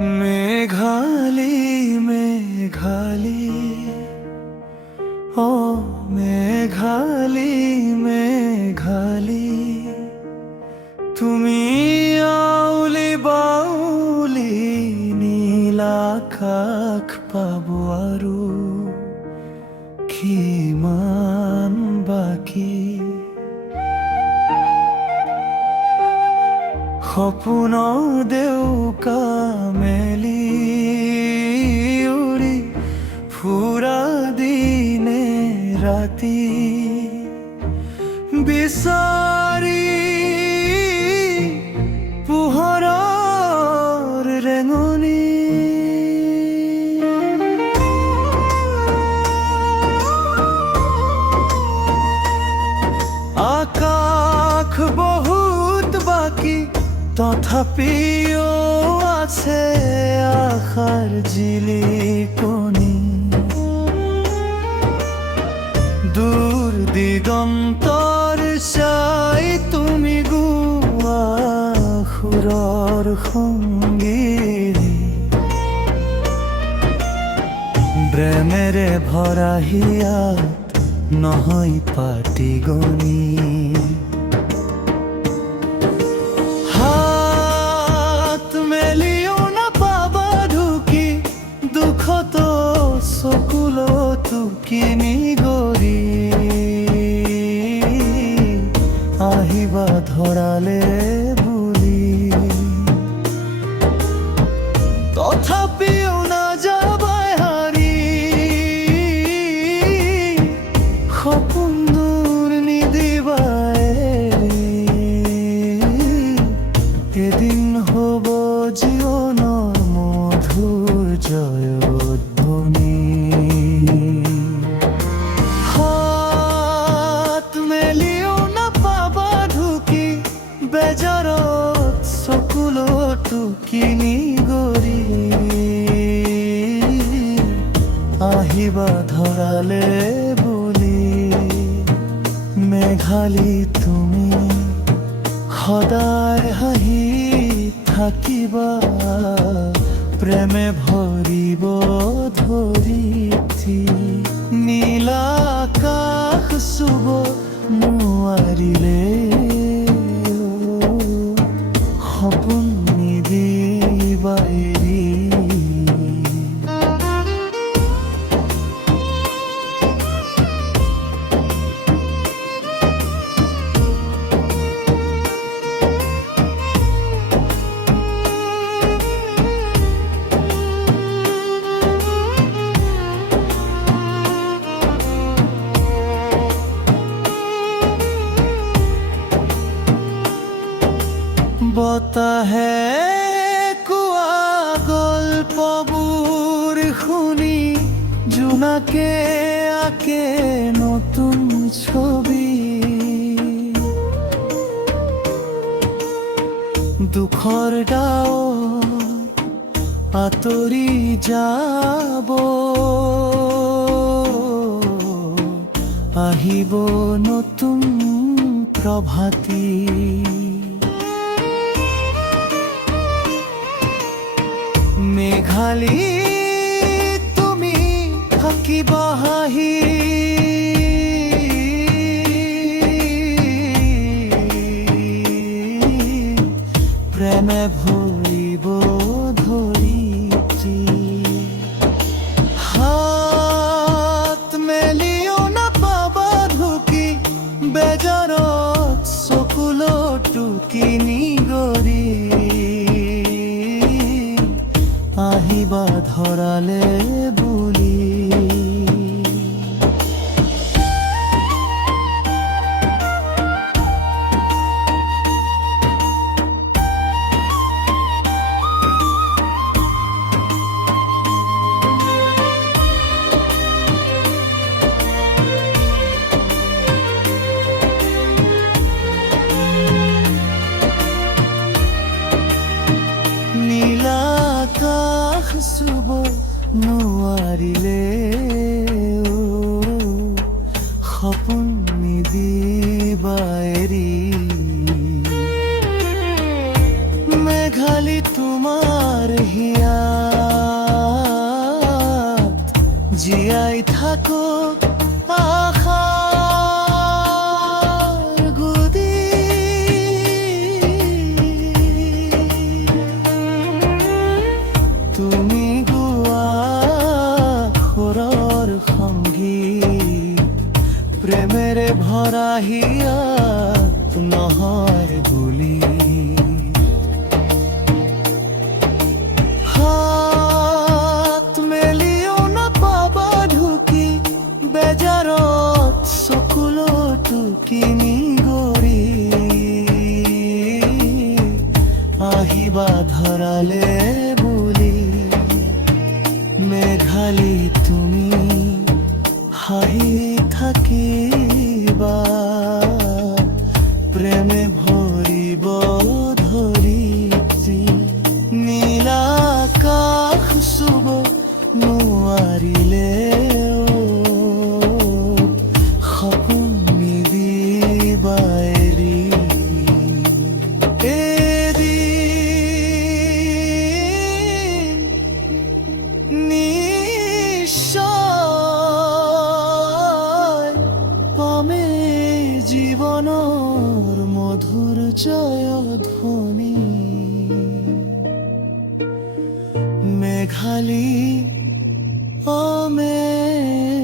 মেঘালি মেঘালি ও মেঘালি মেঘালি, তুমি আউলি বাউলি নীল আকাশ পাব আৰু কিমান বাকী। সপোনৰ ডেউকা মেলি উৰি ফুৰা দিনে ৰাতি বিচাৰি পোহৰৰ ৰেঙনি। আকাশ বহুত বাকী, তথাপিও আছে আশাৰ জিলিকনি। দূৰ দিগন্তৰ চাই তুমি গোৱা সুৰৰ সংগীত, প্ৰেমেৰে ভৰা হিয়াত নহয় পাতি গনি। চকুলতো কিনি গৰি আহিবা ধৰালে বুলি, তথাপিও নাযাবাই হাৰি। সপোনবোৰ নিদিবাই, এদিন হ'ব জীৱনৰ মধুৰ জয়ধ্বনি। বেজাৰত চকুলতো কিনি গৰি আহিবা ধৰালে বুলি। মেঘালি তুমি সদায় হাঁহি থাকিবা, প্ৰেমে ভৰিব ধৰিত্ৰী। নীল আকাশ চুব নোৱাৰিলে সপোন নিদিবা এৰি। বতাহে কোৱা গল্পবোৰ শুনি জোনাকে আঁকে নতুন ছবি। দুখৰ ডাৱৰ আঁতৰি যাব, আহিব নতুন প্ৰভাতী। মেঘালি তুমি থাকিবা হাঁহি, প্ৰেমে ভৰিব ধৰিত্ৰী। হাত মেলিও নাপাবা ঢুকি, বেজাৰত চকুলতো কিনি গৰি আহিবা ধৰালে বুলি। নীল আকাশ চুব নোৱাৰিলে সপোন নিদিবা এৰি। মেঘালি তোমাৰ হিয়া জীয়াই থাকক আশাৰ গুদি। তুমি গোৱা সুৰৰ সংগীত প্ৰেমেৰে ভৰা হিয়াত নহয় বুলি। হাত মেলিও নাপাবা ঢুকি বেজাৰত চকুলতো কিনি গৰি। আহিবা ধৰালে বুলি মেঘালী তুমি হাঁহি থাকিবা। প্ৰেমে ভৰিব ধৰিত্ৰী নীলা আকাশ চুব নোৱাৰিলেও সপোন নিদিবা এৰি। এদিন নিশ্চয় পামে জীৱনৰ মধুৰ জয়ধ্বনি। মেঘালী অ মেঘালী।